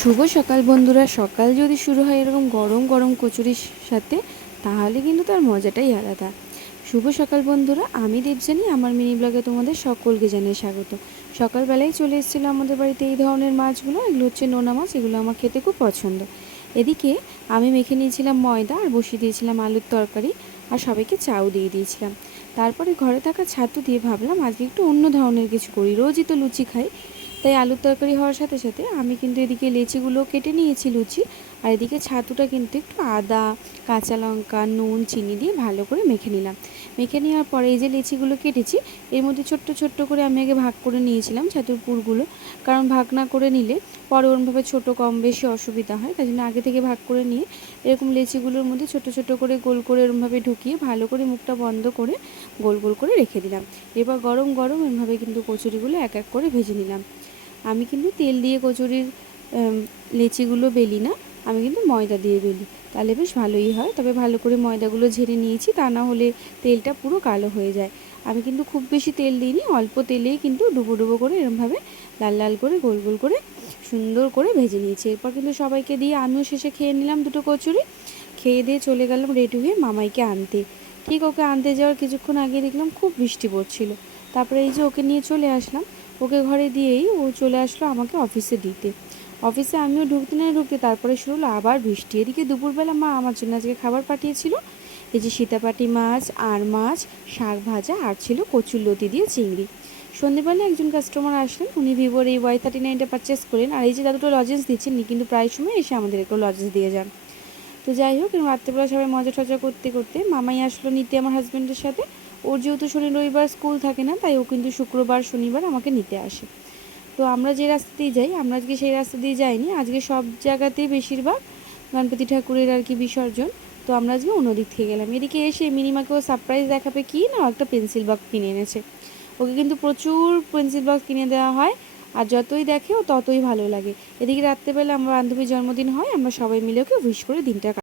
শুভ সকাল বন্ধুরা। সকাল যদি শুরু হয় এরকম গরম গরম কচুরির সাথে, তাহলে কিন্তু তার মজাটাই আলাদা। শুভ সকাল বন্ধুরা, আমি দেবজানি আমার মিনি ব্লগে তোমাদের সকলকে জানাই স্বাগত। সকালবেলায় চলে এসেছিল আমাদের বাড়িতে এই ধরনের মাছগুলো, এগুলো হচ্ছে নোনা মাছ, এগুলো আমার খেতে খুব পছন্দ। এদিকে আমি মেখে নিয়েছিলাম ময়দা আর বসিয়ে দিয়েছিলাম আলুর তরকারি আর সবাইকে চাও দিয়ে দিয়েছিলাম। তারপরে ঘরে থাকা ছাতু দিয়ে ভাবলাম আজকে একটু অন্য ধরনের কিছু করি। রোজই তো লুচি খাই তাই আলুর তরকারি হওয়ার সাথে সাথে আমি কিন্তু এদিকে লেচিগুলো কেটে নিয়েছি লুচি, আর এদিকে ছাতুটা কিন্তু একটু আদা, কাঁচা লঙ্কা, নুন, চিনি দিয়ে ভালো করে মেখে নিলাম। মেখে নেওয়ার পরে এই যে লেচিগুলো কেটেছি, এর মধ্যে ছোট্ট ছোট্ট করে আমি আগে ভাগ করে নিয়েছিলাম ছাতুর পুরগুলো, কারণ ভাগ না করে নিলে পরে ওরমভাবে ছোটো কম বেশি অসুবিধা হয়, তাই জন্য আগে থেকে ভাগ করে নিয়ে এরকম লেচিগুলোর মধ্যে ছোট ছোট করে গোল করে এরমভাবে ঢুকিয়ে ভালো করে মুখটা বন্ধ করে গোল গোল করে রেখে দিলাম। এবার গরম গরম এরমভাবে কিন্তু কচুরিগুলো এক এক করে ভেজে নিলাম। আমি কিন্তু তেল দিয়ে কচুরির লেচিগুলো বেলি না, আমি কিন্তু ময়দা দিয়ে বেলি। তাহলে বেশ ভালোই হয়। তবে ভালো করে ময়দাগুলো ঝেড়ে নিয়েছি, তা না হলে তেলটা পুরো কালো হয়ে যায়। আমি কিন্তু খুব বেশি তেল দিইনি, অল্প তেলেই কিন্তু ডুবো ডুবো করে এরমভাবে লাল লাল করে, গোল গোল করে সুন্দর করে ভেজে নিয়েছি। এরপর কিন্তু সবাইকে দিয়ে আমিও শেষে খেয়ে নিলাম দুটো কচুরি। খেয়ে দিয়ে চলে গেলাম রেডি হয়ে মামাইকে আনতে। ঠিক ওকে আনতে যাওয়ার কিছুক্ষণ আগে দেখলাম খুব বৃষ্টি পড়ছিল। তারপরে এই যে ওকে নিয়ে চলে আসলাম। ওকে ঘরে দিয়েই ও চলে আসলো আমাকে অফিসে দিতে। অফিসে আমিও ঢুকতে না ঢুকতে তারপরে শুরু হলো আবার বৃষ্টি। এদিকে দুপুরবেলা মা আমার জন্য আজকে খাবার পাঠিয়েছিল। এই যে সীতাপাটি মাছ, আর মাছ, শাক ভাজা, আর ছিল কচুর লতি দিয়ে চিংড়ি। সন্ধেবেলা একজন কাস্টমার আসলেন। উনি ভিভোর এই ওয়াই থার্টি নাইনটা পারচেস করেন আর এই যে দুটো লজেন্স দিচ্ছেন নি কিন্তু প্রায় সময় এসে আমাদের একটু লজেন্স দিয়ে যান। তো যাই হোক রাত্রেবেলা সবাই মজা টজা করতে করতে মামাই আসলো নিতে আমার হাজব্যান্ডের সাথে। ওর যেহেতু শনি রবিবার স্কুল থাকে না, তাই ও কিন্তু শুক্রবার, শনিবার আমাকে নিতে আসে। তো আমরা যে রাস্তা দিয়ে যাই, আমরা আজকে সেই রাস্তা দিয়ে যাইনি, আজকে সব জায়গাতেই বেশিরভাগ গণপতি ঠাকুরের আর কি বিসর্জন। তো আমরা আজকে অন্য দিক থেকে গেলাম। এদিকে এসে মিনিমাকে ও সারপ্রাইজ দেখাবে কি না একটা পেন্সিল বক্স কিনে এনেছে। ওকে কিন্তু প্রচুর পেন্সিল বক্স কিনে দেওয়া হয়, আর যতই দেখে ও ততই ভালো লাগে। এদিকে রাত্রেবেলা আমার বান্ধবীর জন্মদিন হয়, আমরা সবাই মিলে ওকে উইশ করে দিনটা